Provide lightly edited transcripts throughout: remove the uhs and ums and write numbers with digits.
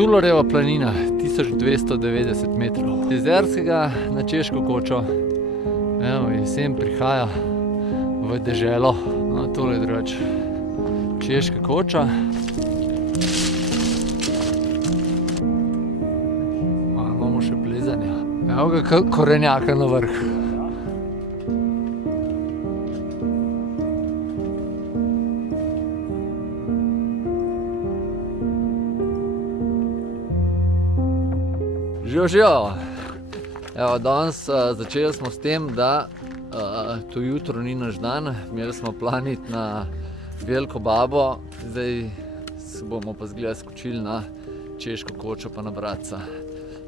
Štularjeva planina, 1290 metrov. Z Jezerskega na Češko kočo. Evo, jesen prihaja v deželo. No, tole je drugače Češka koča. Imamo še plezanja. Evo ga korenjaka na vrh. Živijo! Evo, danes začeli smo s tem, da to jutro ni naš dan. Imeli smo planiti na Veliko babo, zdaj se bomo pa zgleda skočili na Češko kočo pa na Bratca.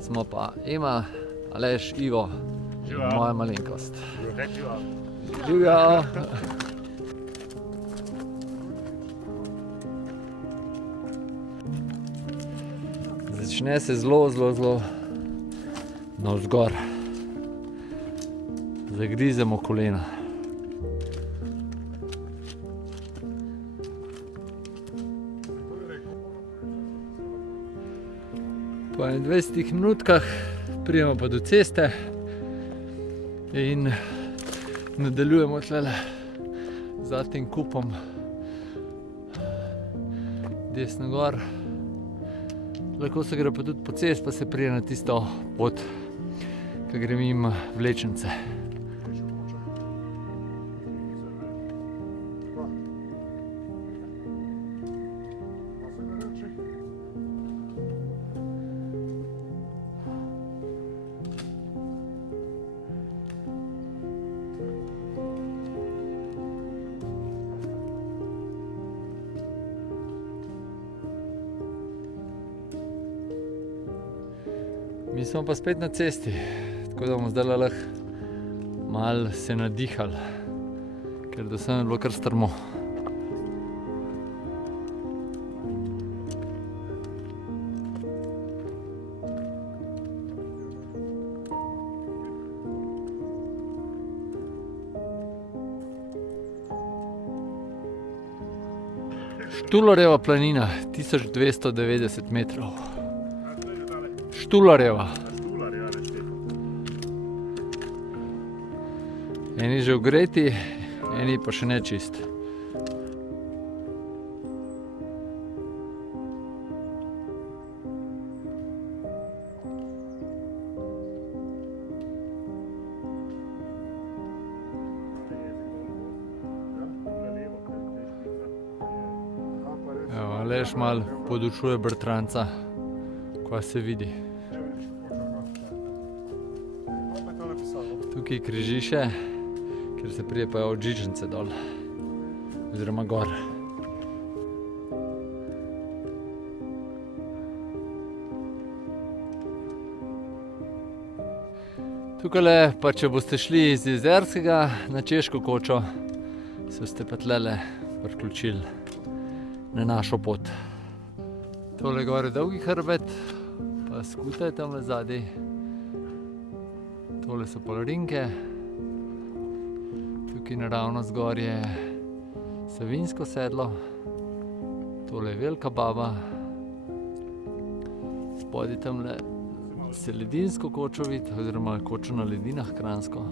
Smo pa Ema, Aleš, Ivo, moja malenkost. Živijo! Začne se zelo navzgor. Zagrizemo kolena. Po 21 minutkah pridemo pa do ceste in nadaljujemo tlele za tem kupom desno gor. Lahko se gre pa tudi po cesti, pa se pride na tisto pot, ki gre mimo Vlečence. Mi smo pa spet na cesti, tako da bomo zdaj lahko malo se nadihali, ker do sem je bilo kar strmo. Štularjeva planina, 1290 metrov. Štularjeva. Eni že ogreti, eni pa še ne čist. Evo, Aleš malo podučuje bratranca, ko se vidi. Tukaj križiše, ker se prije pa od Žičance dol, oziroma gor. Tukajle pa če boste šli iz Jezerskega na Češko kočo, se boste pa tlele priključili na našo pot. Tole gor je Dolgi hrbet, pa Skuta je tamle zadaj. Tole so Polarinke, tukaj naravno zgor je Savinjsko sedlo, tole je Velika baba, spodaj tamle se Ledinsko kočo vidi, oziroma kočo na ledinah Kranjsko.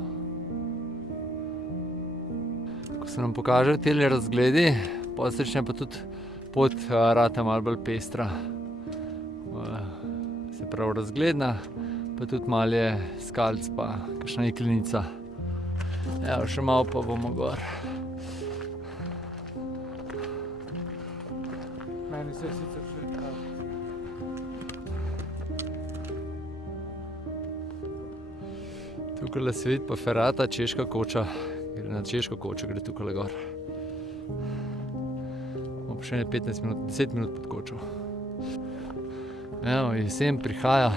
Ko se nam pokažejo tele razgledi, potem se začne pa tudi pot rata malo bolj pestra, se pravi razgledna. Pa tudi malo je skalc pa kakšna jeklenica. Evo, še malo pa bomo gor. Meni se je sicer že tako. Tukajle se vidi pa ferata Češka koča. Gre na Češko kočo, gre tukajle gor. Bomo pa še 15 minut, 10 minut pod kočo. Evo, jesen prihaja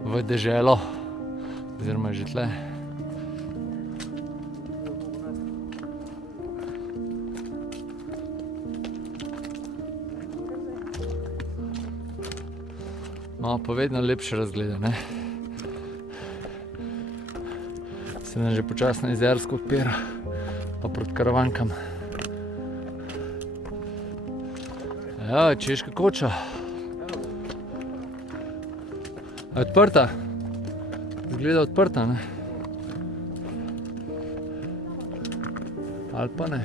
v deželo, oziroma že tle. No, pa vedno lepše razglede, ne? Se nam že počasno Jezersko odpira, pa proti Karavankam. Ja, Češka koča. Je odprta? Izgleda odprta, ne? Ali pa ne?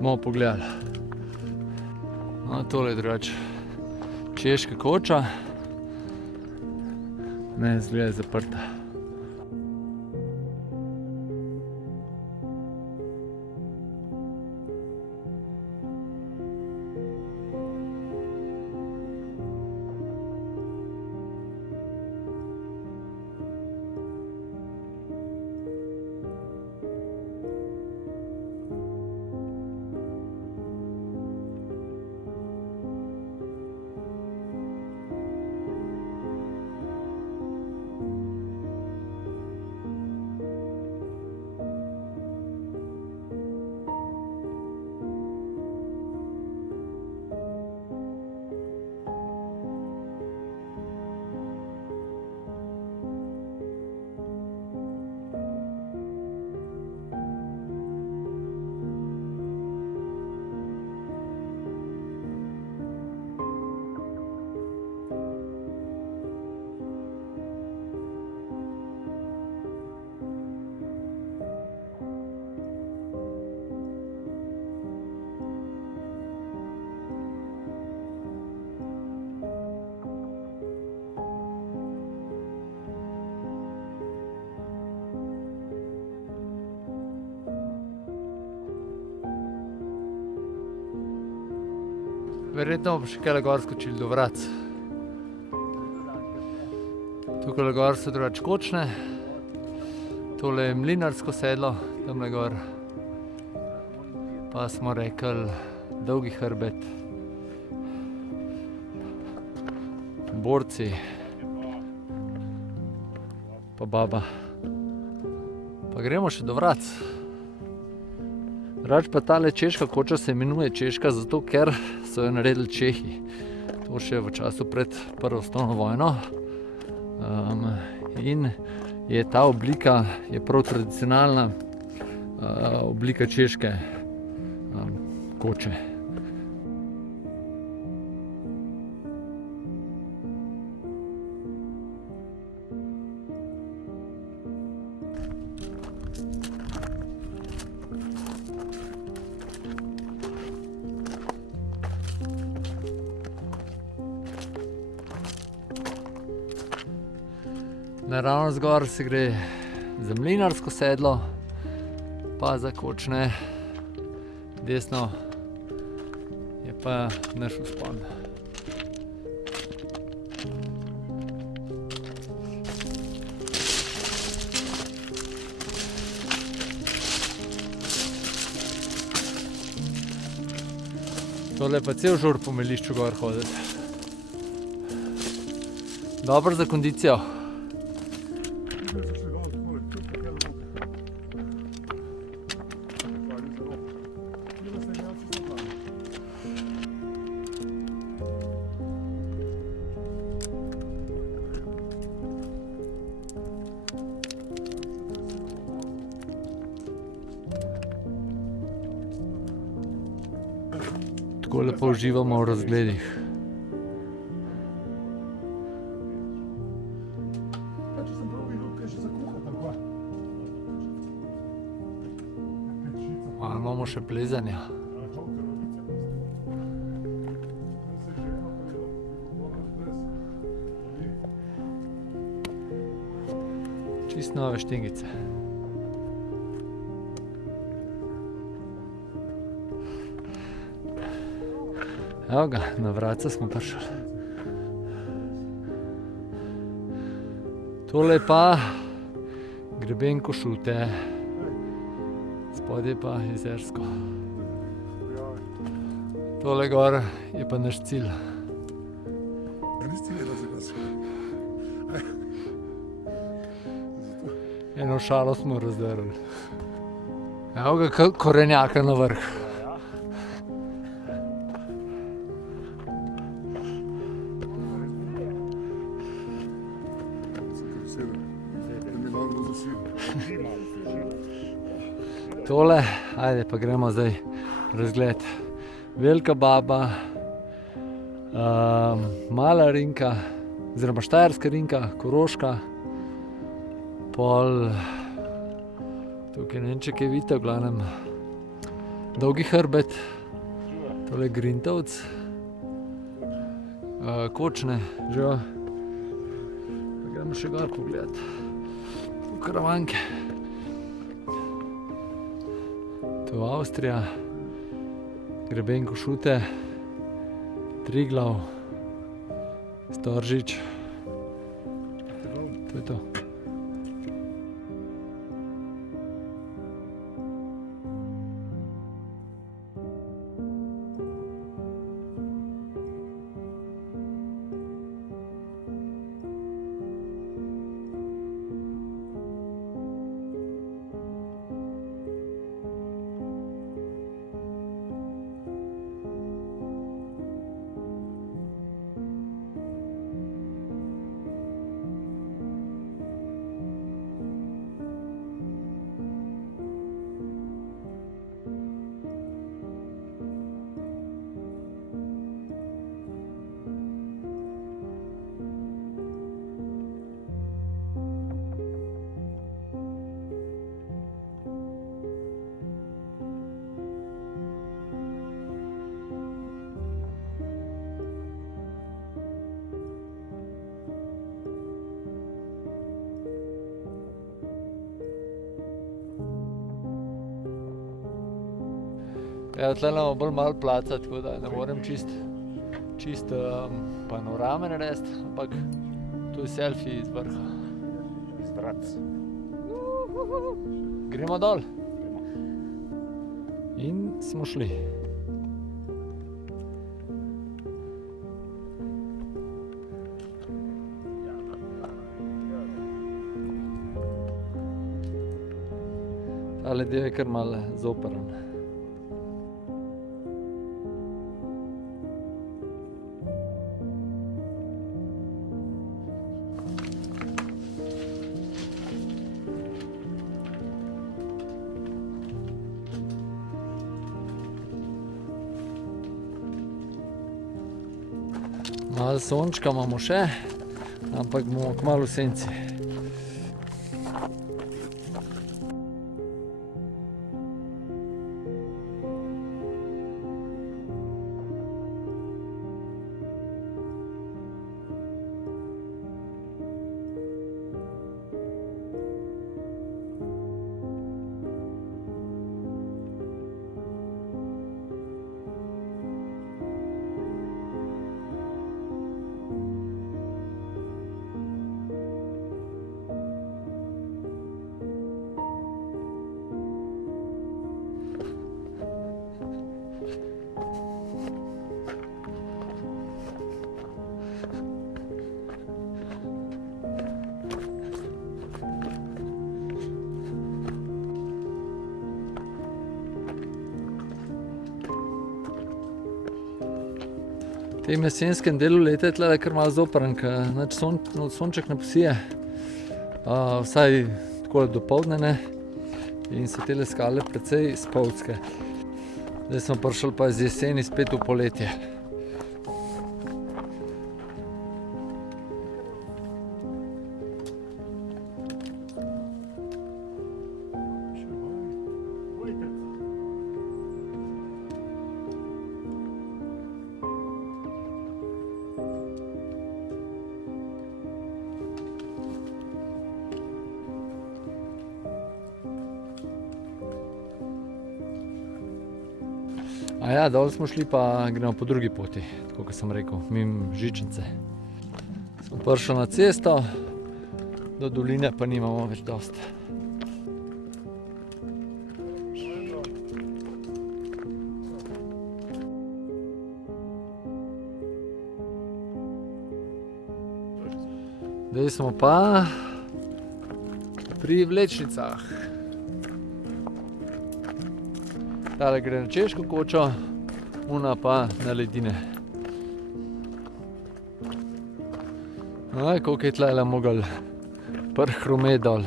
Bomo pogledali. No, tole je drugače češka koča. Ne, izgleda je zaprta. Verjetno bomo še kaj gor skočili do vrat. Tukaj gor so drugače kočne. Tole je mlinarsko sedlo, tamle gor. Pa smo rekli Dolgi hrbet. Borci. Pa baba. Pa gremo še do vrat. Drugač pa tale češka koča se imenuje češka zato, ker so jo naredili Čehi. To še v času pred prvo svetovno vojno. In je ta oblika je prav tradicionalna oblika češke koče. Naravno zgor se gre za mlinarsko sedlo, pa za kočne. Desno je pa naš vzpon. Tole je pa cel žur po melišču gor hoditi. Dobro za kondicijo. Tako lepo uživamo v razgledih. Imamo še plezanja. Čist nove štingice. Evo ga, na vratca smo prišli. Tole pa greben Košute. Spodaj pa Jezersko. Tole gor je pa naš cilj. Eno šalo smo razdrli. Evo ga korenjaka na vrh. Tole, ajde pa gremo zdaj razgled. Velika baba, Mala Rinka, oziroma štajerska rinka, Koroška, pol tukaj ne vem, če kaj vidite, v glavnem Dolgi hrbet, tole Grintovc, Kočne, že gremo še gor pogledat v Karavanke. To je Avstrija, greben Košute, Triglav, Storžič. To je to. Ja, tle imamo bolj malo placa, tako da ne morem čist panorame narediti, ampak to je selfie iz vrha. Zdrac. Gremo dol. In smo šli. Tale del je kar malo zoprn. Malo sončka imamo še, ampak bomo kmalu v senci. V tem jesenskem delu leta je tle kar malo zoprn, ker nič sonček ne posije. Vsaj tako dopoldne ne. In so tele skale precej spolzke. Zdaj smo prišli pa iz jeseni spet v poletje. Ja, dol smo šli, pa gremo po drugi poti, tako kot sem rekel, mimo žičnice. Smo prišli na cesto, do doline pa nimamo več dosti. Zdaj smo pa pri vlečnicah. Tale gre na Češko kočo, ona pa na ledine. Koliko je tlele mogel prhrumet dol.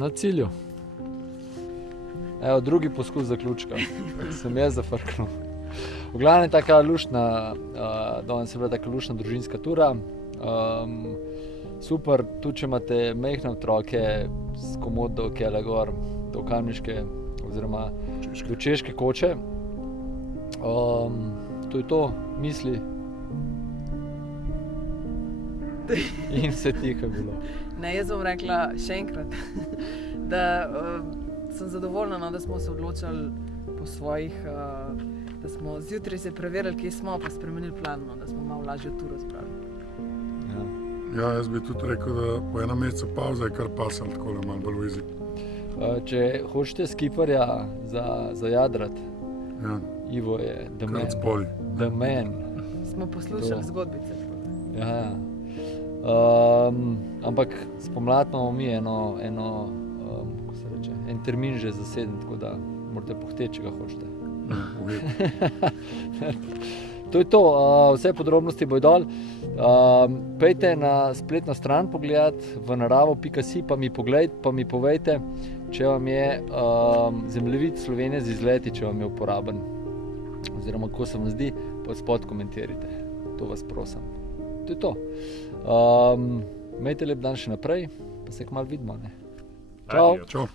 Na cilju. Evo, drugi poskus zaključka. Sem jaz zafrknil. V glavnem taka luštna, danes je bila taka luštna družinska tura. Super, tudi če imate majhne otroke s Komodo, Kele gor, do Kamniške oziroma do Češke koče. To je to, misli. In vse tiho je bilo. Ne, jaz bom rekla še enkrat, da sem zadovoljna, no, da smo se odločili po svojih, da smo zjutraj se preverili, kje smo, pa spremenili plan, no, da smo malo lažje turo spravili. Ja, jaz bi tudi rekel, da po enem mesecu pauze je kar pasal takole malo bolj v izi. Če hočete skiparja za jadrat, Ja, Ivo je the man. krat spoli. The man. Smo poslušali To. zgodbice. Ja. Ampak spomlad imamo mi kako se reče, en termin že zaseden, tako da morate pohteti, če ga hočete. To je to, vse podrobnosti bojo dol. Pejte na spletno stran pogledati v naravo.si, pa mi poglejte, pa mi povejte, če vam je zemljevid Slovenije z izleti, če vam je uporaben. Oziroma, ko se vam zdi, pa spod komentirajte. To vas prosim. To je to. Imejte lep dan še naprej, pa se kmalu vidimo. Ne? Čau. Adijo. Čau.